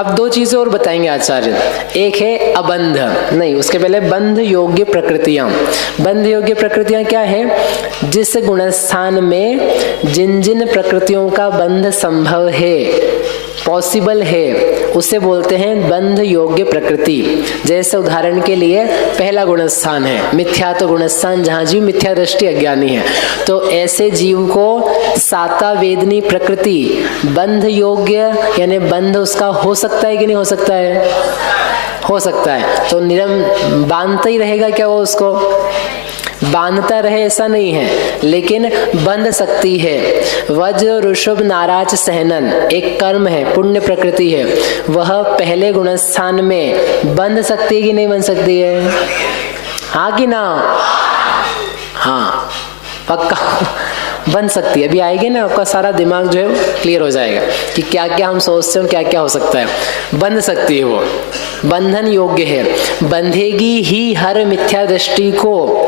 अब दो चीजें और बताएंगे आचार्य। एक है अबंध, नहीं उसके पहले बंध योग्य प्रकृतियां। बंध योग्य प्रकृतियां क्या है? जिस गुणस्थान में जिन जिन प्रकृतियों का बंध संभव है, पॉसिबल है, उसे बोलते हैं बंध योग्य प्रकृति। जैसे उदाहरण के लिए पहला गुणस्थान है मिथ्या, तो गुणस्थान जहां जीव मिथ्या दृष्टि अज्ञानी है, तो ऐसे जीव को साता वेदनी प्रकृति बंध योग्य, यानी बंध उसका हो सकता है कि नहीं हो सकता है? हो सकता है। तो निरम बांधता ही रहेगा क्या वो? उसको बांधता रहे ऐसा नहीं है, लेकिन बंध सकती है। वज्र ऋषभ नाराज सहनन एक कर्म है, पुण्य प्रकृति है, वह पहले गुणस्थान में बंध सकती है कि नहीं बन सकती है? हाँ कि ना? हाँ पक्का बन सकती है। अभी आएगी ना, आपका सारा दिमाग जो है क्लियर हो जाएगा कि क्या क्या हम सोचते हैं, क्या क्या हो सकता है। बंध सकती है, वो बंधन योग्य है। बंधेगी ही हर मिथ्या दृष्टि को,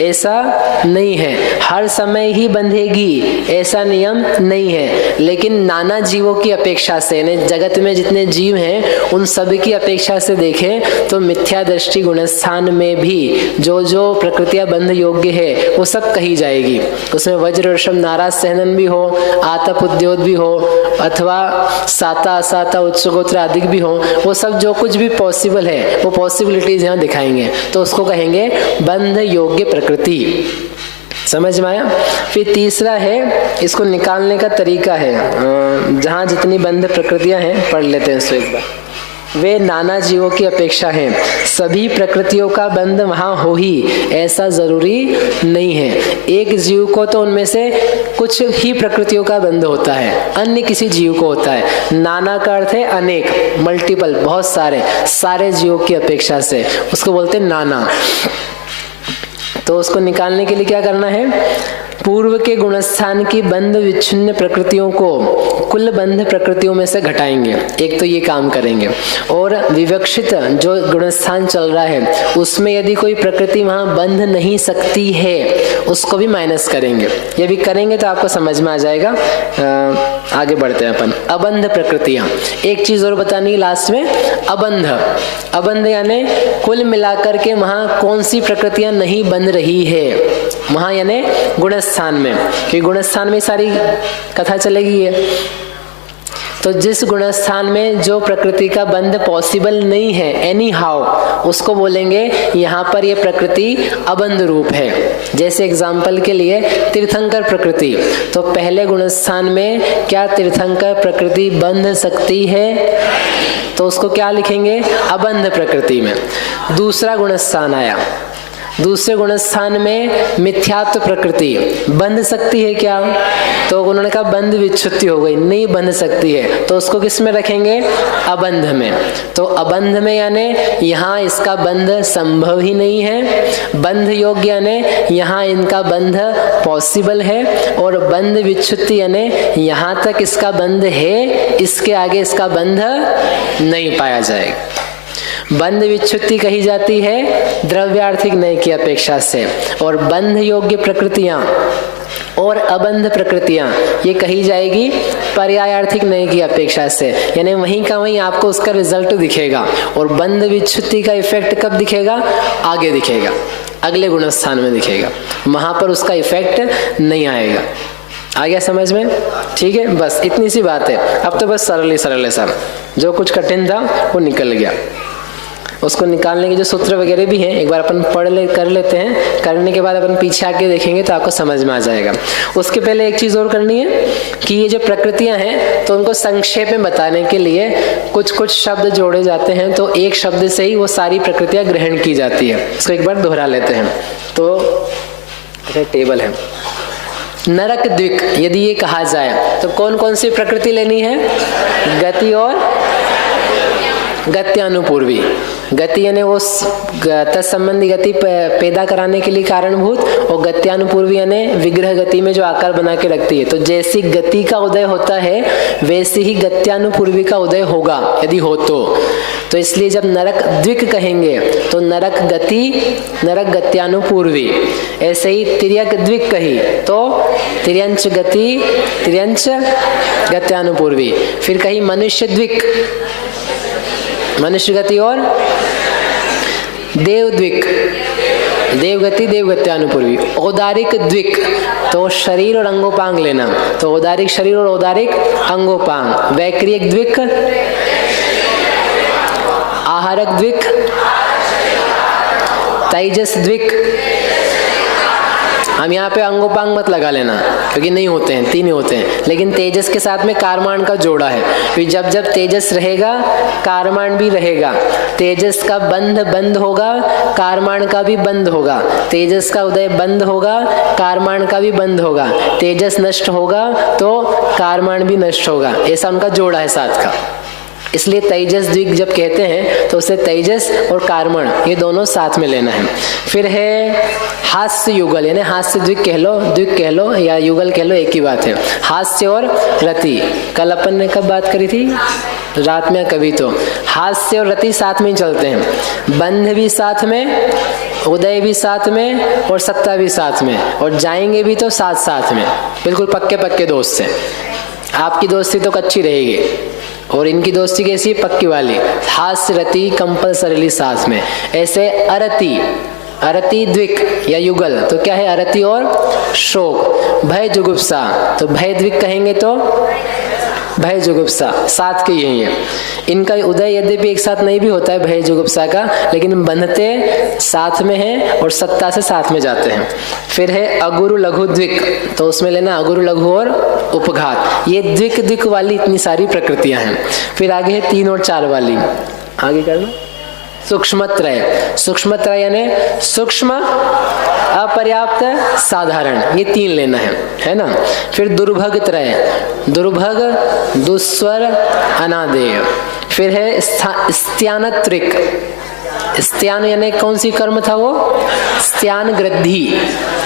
ऐसा नहीं है। हर समय ही बंधेगी ऐसा नियम नहीं है, लेकिन नाना जीवों की अपेक्षा से, जगत में जितने जीव हैं उन सब की अपेक्षा से देखें तो मिथ्या दृष्टि गुणस्थान में भी जो जो प्रकृतियां बंध योग्य है वो सब कही जाएगी। उसमें वज्र ऋषभ नाराज सहनन भी हो, आतप उद्योत भी हो, अथवा साता असाता उच्चगोत्र आदि भी हो, वो सब जो कुछ भी पॉसिबल है वो पॉसिबिलिटीज यहाँ दिखाएंगे, तो उसको कहेंगे बंध योग्य प्रकृति। समझ में आया? फिर तीसरा है, इसको निकालने का तरीका है। जहां जितनी बंध प्रकृतियां हैं पढ़ लेते हैं इसको एक बार। वे नाना जीवों की अपेक्षा हैं, सभी प्रकृतियों का बंध वहां हो ही ऐसा जरूरी नहीं है। एक जीव को तो उनमें से कुछ ही प्रकृतियों का बंध होता है, अन्य किसी जीव को होता है। नाना का अर्थ है अनेक, मल्टीपल, बहुत सारे, सारे जीवों की अपेक्षा से, उसको बोलते हैं नाना। तो उसको निकालने के लिए क्या करना है? पूर्व के गुणस्थान की बंध विच्छिन्न प्रकृतियों को कुल बंध प्रकृतियों में से घटाएंगे, एक तो ये काम करेंगे। और विवक्षित जो गुणस्थान चल रहा है उसमें यदि कोई प्रकृति वहां बंध नहीं सकती है उसको भी माइनस करेंगे। ये भी करेंगे तो आपको समझ में आ जाएगा। आगे बढ़ते हैं अपन। अबंध प्रकृतियां, एक चीज और बतानी लास्ट में। अबंध, अबंध यानी कुल मिलाकर के वहां कौन सी प्रकृतियां नहीं बंध रही है वहां, यानी गुणस्थान में, क्योंकि गुणस्थान में सारी कथा चलेगी है। तो जिस गुणस्थान में जो प्रकृति का बंध पॉसिबल नहीं है एनी हाउ, उसको बोलेंगे यहाँ पर ये प्रकृति अबंध रूप है। जैसे एग्जाम्पल के लिए तीर्थंकर प्रकृति, तो पहले गुणस्थान में क्या तीर्थंकर प्रकृति बंध सकती है? तो उसको क्या लिखेंगे? अबंध प्रकृति में। दूसरा गुणस्थान आया, दूसरे गुणस्थान में मिथ्यात्व प्रकृति बंध सकती है क्या? तो उन्होंने कहा बंध विच्छुत्ति हो गई, नहीं बंध सकती है, तो उसको किस में रखेंगे? अबंध में। तो अबंध में यानी यहाँ इसका बंध संभव ही नहीं है। बंध योग्य यानी यहाँ इनका बंध पॉसिबल है, और बंध विच्छुत्ति यानी यहाँ तक इसका बंध है, इसके आगे इसका बंध नहीं पाया जाएगा। बंध विच्छुत्ति कही जाती है द्रव्यार्थिक नय की अपेक्षा से, और बंध योग्य प्रकृतियां और अबंध प्रकृतियां ये कही जाएगी पर्यायार्थिक नय की अपेक्षा से, यानी वहीं का वहीं आपको उसका रिजल्ट दिखेगा। और बंध विच्छुत्ति का इफेक्ट कब दिखेगा? आगे दिखेगा, अगले गुणस्थान में दिखेगा, वहां पर उसका इफेक्ट नहीं आएगा। आ गया समझ में? ठीक है, बस इतनी सी बात है। अब तो बस सरल ही सरल है सब, जो कुछ कठिन था वो निकल गया। उसको निकालने के जो सूत्र वगैरह भी हैं एक बार अपन कर लेते हैं, करने के बाद अपन पीछे आके देखेंगे तो आपको समझ में आ जाएगा। उसके पहले एक चीज और करनी है कि ये जो प्रकृतियां हैं तो उनको संक्षेप में बताने के लिए कुछ कुछ शब्द जोड़े जाते हैं, तो एक शब्द से ही वो सारी प्रकृतियां ग्रहण की जाती है। इसको एक बार दोहरा लेते हैं। तो टेबल है, नरक द्विक यदि ये कहा जाए तो कौन कौन सी प्रकृति लेनी है? गति और गत्यानुपूर्वी। गति यानी वो तत्संबंधी गति पैदा कराने के लिए कारणभूत, और गत्यानुपूर्वी यानी विग्रह गति में जो आकार बना के रखती है। तो जैसी गति का उदय होता है वैसे ही गत्यानुपूर्वी का उदय होगा यदि हो तो इसलिए जब नरक द्विक कहेंगे तो नरक गति, नरक गत्यानुपूर्वी। ऐसे ही तिर्यक द्विक कही तो तिर्यंच गति, तिर्यंच गत्यानुपूर्वी। फिर कही मनुष्य द्विक मनुष्य गति और देवद्विक, देवगति देवगत्यानुपूर्वी। औदारिक द्विक, तो शरीर और अंगोपांग लेना, तो औदारिक शरीर और औदारिक अंगोपांग। वैक्रियक द्विक, आहारक द्विक, तेजस द्विक। हम यहाँ पे अंगोपांग मत लगा लेना क्योंकि नहीं होते हैं, 3 ही होते हैं, लेकिन तेजस के साथ में कारमान का जोड़ा है, क्योंकि जब जब तेजस रहेगा कारमान भी रहेगा। तेजस का बंद होगा, कारमान का भी बंद होगा। तेजस का उदय बंद होगा, कारमान का भी बंद होगा। तेजस नष्ट होगा तो कारमान भी नष्ट होगा, ऐसा उनका जोड़ा है साथ का। इसलिए तेजस द्विक जब कहते हैं तो उसे तेजस और कारमण ये दोनों साथ में लेना है। फिर है हास्य युगल, यानी हास्य द्विक कह लो या युगल कह लो, एक ही बात है। हास्य और रति, कल अपन ने कब बात करी थी, रात में कभी, तो हास्य और रति साथ में ही चलते हैं। बंध भी साथ में, उदय भी साथ में और सत्ता भी साथ में, और जाएंगे भी तो साथ में, बिल्कुल पक्के दोस्त हैं। आपकी दोस्ती तो कच्ची रहेगी और इनकी दोस्ती कैसी, पक्की वाली। हास्य रति कंपल्सरीली साथ में। ऐसे अरति द्विक या युगल, तो क्या है, अरति और शोक। भय जुगुप्सा, तो भय द्विक कहेंगे तो भय जुगुप्सा, साथ के यही है। इनका उदय यद्यपि एक साथ नहीं भी होता है भय जुगुप्सा का, लेकिन बंधते साथ में हैं और सत्ता से साथ में जाते हैं। फिर है अगुरु लघु द्विक, तो उसमें लेना अगुरु लघु और उपघात। ये द्विक वाली इतनी सारी प्रकृतियां हैं। फिर आगे है 3 और 4 वाली, आगे करना। सूक्ष्मत्रय यानी सूक्ष्म, अपर्याप्त, साधारण, ये 3 लेना है ना। फिर दुर्भग त्रय, दुर्भग, दुस्वर, अनादेय। फिर है स्त्यानत्रिक, स्त्यान यानी कौन सी कर्म था वो, स्त्यान गृद्धि,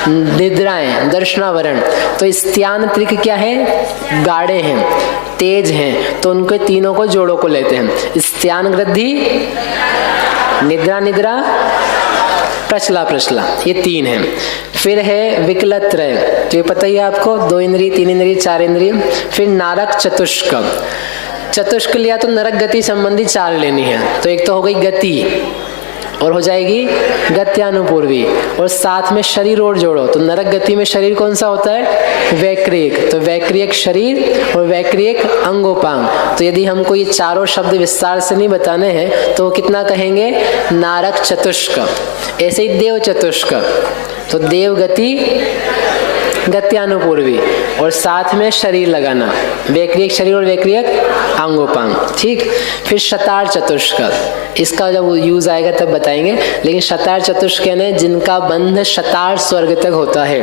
निद्राएं, दर्शनावरण। तो स्त्यान त्रिक क्या है, गाढ़े हैं, तेज हैं, तो उनके तीनों को जोड़ों को लेते हैं। स्त्यान गृद्धि, निद्रा, प्रचला, ये 3 हैं। फिर है विकलत्रय, तो ये पता ही है आपको, 2 इंद्रिय, 3 इंद्रिय, 4 इंद्रिय। फिर नारक चतुष्क लिया तो नरक गति संबंधी 4 लेनी है। तो एक तो हो गई गति और हो जाएगी गत्यानुपूर्वी, और साथ में शरीर और जोड़ो, तो नरक गति में शरीर कौन सा होता है, वैक्रियक, तो वैक्रियक शरीर और वैक्रियक अंगोपांग। तो यदि हमको ये चारों शब्द विस्तार से नहीं बताने हैं तो कितना कहेंगे, नारक चतुष्क। ऐसे ही देव चतुष्क, तो देव गति गत्यानुपूर्वी और साथ में शरीर लगाना, वैक्रियक शरीर और वैक्रियक अंगोपांग, ठीक। फिर शतार चतुष्क, इसका जब यूज आएगा तब बताएंगे, लेकिन शतार चतुष्क यानी जिनका बंध शतार स्वर्ग तक होता है।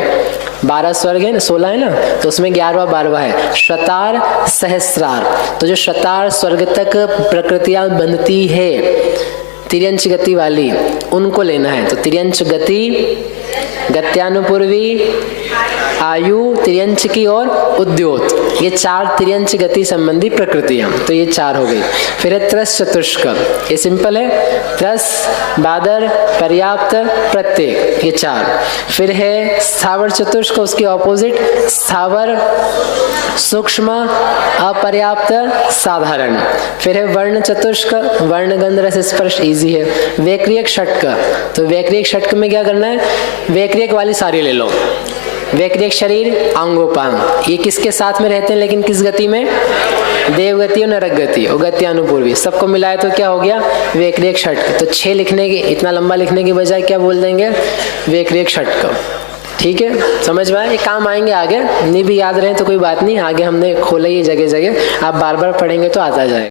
12 स्वर्ग है ना, 16 है ना, तो उसमें 11वां 12वां है शतार सहस्रार। तो जो शतार स्वर्ग तक प्रकृतियां बंधती है तिर्यंच गति वाली, उनको लेना है। तो तिर्यंच गति, गत्यानुपूर्वी, आयु तिर्यंच की और उद्योत, ये 4 तिर्यंच गति संबंधी प्रकृतियां, तो ये 4 हो गई। फिर है त्रस चतुष्क, ये सिंपल है, त्रस, बादर, पर्याप्त, प्रत्येक, ये 4। फिर है स्थावर चतुष्क, उसकी ऑपोजिट स्थावर, सूक्ष्म, अपर्याप्त, साधारण। फिर है वर्ण चतुष्क, वर्ण गंध रस स्पर्श, इजी है। वैक्रियक षटक, तो वैक्रियक षटक में क्या करना है, वैक्रियक वाली सारी ले लो। वैक्रियक शरीर, अंगोपांग, ये किसके साथ में रहते हैं, लेकिन किस गति में, देवगति और नरक गति और गत्यानुपूर्वी, सबको मिलाए तो क्या हो गया, वैक्रियक षटक। तो 6 लिखने की, इतना लंबा लिखने की बजाय क्या बोल देंगे, वैक्रियक षटक, ठीक है। समझ में आया, ये काम आएंगे आगे, नहीं भी याद रहे तो कोई बात नहीं, आगे हमने खोला ये जगह जगह, आप बार बार पढ़ेंगे तो आता जाएगा।